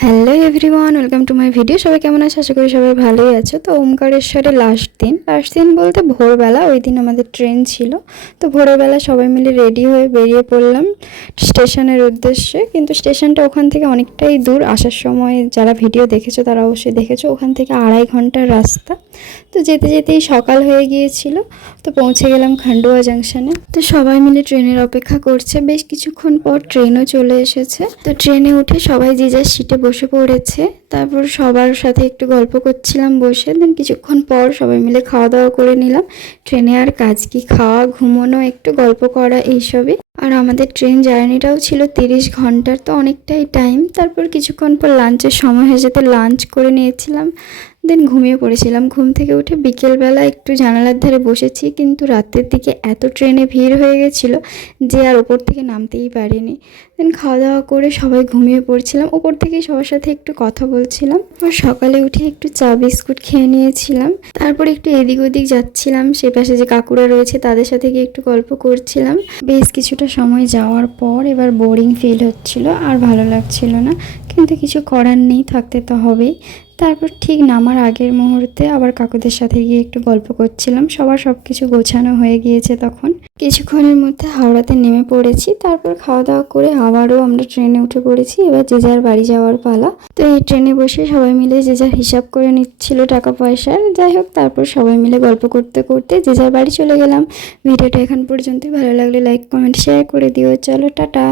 Hello everyone, welcome to my video. সবাই কেমন আছে? আশা করি সবাই ভালোই আছো। তো ওমকারেশ্বরে লাস্ট দিন বলতে ভোরবেলা ওই দিন আমাদের ট্রেন ছিল। তো ভোরবেলা সবাই মিলে রেডি হয়ে বেরিয়ে পড়লাম স্টেশনের উদ্দেশ্যে। কিন্তু স্টেশনটা ওখান থেকে অনেকটাই দূর। আসার সময় যারা ভিডিও দেখেছো তারা অবশ্যই দেখেছো, ওখান থেকে 2.5 ঘন্টার রাস্তা। তো যেতে যেতেই সকাল হয়ে গিয়েছিল। তো পৌঁছে গেলাম খান্ডুয়া জাংশনে। তো সবাই মিলে ট্রেনের অপেক্ষা করছে। বেশ কিছুক্ষণ পর ট্রেনও চলে এসেছে। তো ট্রেনে উঠে সবাই যে যার সিটে বসে পড়েছে। তারপর সবার সাথে একটু গল্প করছিলাম বসে। দেন কিছুক্ষণ পর সবাই মিলে খাওয়া দাওয়া করে নিলাম। ট্রেনে আর কাজ কি, খাওয়া, ঘুমানো, একটু গল্প করা, এইসবই। আর আমাদের ট্রেন জার্নিটাও ছিল 30 ঘন্টার, তো অনেকটাই টাইম। তারপর কিছুক্ষণ পর লাঞ্চের সময় হয়ে যেতে লাঞ্চ করে নিয়েছিলাম। দেন ঘুমিয়ে পড়েছিলাম। ঘুম থেকে উঠে বিকেলবেলা একটু জানালার ধারে বসেছি, কিন্তু রাতের দিকে এত ট্রেনে ভিড় হয়ে গেছিলো যে আর ওপর থেকে নামতেই পারিনি। দেন খাওয়া দাওয়া করে সবাই ঘুমিয়ে পড়ছিলাম। ওপর থেকেই সবার সাথে একটু কথা বলছিলাম। আর সকালে উঠে একটু চা বিস্কুট খেয়ে নিয়েছিলাম। তারপর একটু এদিক ওদিক যাচ্ছিলাম, সে পাশে যে কাকুরা রয়েছে তাদের সাথে গিয়ে একটু গল্প করছিলাম। বেশ কিছুটা সময় যাওয়ার পর এবার বোরিং ফিল হচ্ছিল, আর ভালো লাগছিল না। কিন্তু কিছু করার নেই, থাকতে তো হবেই। তারপর ঠিক নামার আগের মুহূর্তে আবার কাকুদের সাথে গিয়ে একটু গল্প করছিলাম। সবার সব কিছু গোছানো হয়ে গিয়েছে তখন। কিছুক্ষণের মধ্যে হাওড়াতে নেমে পড়েছি। তারপর খাওয়া দাওয়া করে আবারও আমরা ট্রেনে উঠে পড়েছি। এবার যে যার বাড়ি যাওয়ার পালা। তো এই ট্রেনে বসে সবাই মিলে যে যার হিসাব করে নিচ্ছিল টাকা পয়সার। যাই হোক, তারপর সবাই মিলে গল্প করতে করতে যে যার বাড়ি চলে গেলাম। ভিডিওটা এখান পর্যন্তই। ভালো লাগলে লাইক, কমেন্ট, শেয়ার করে দিও। চলো, টাটা।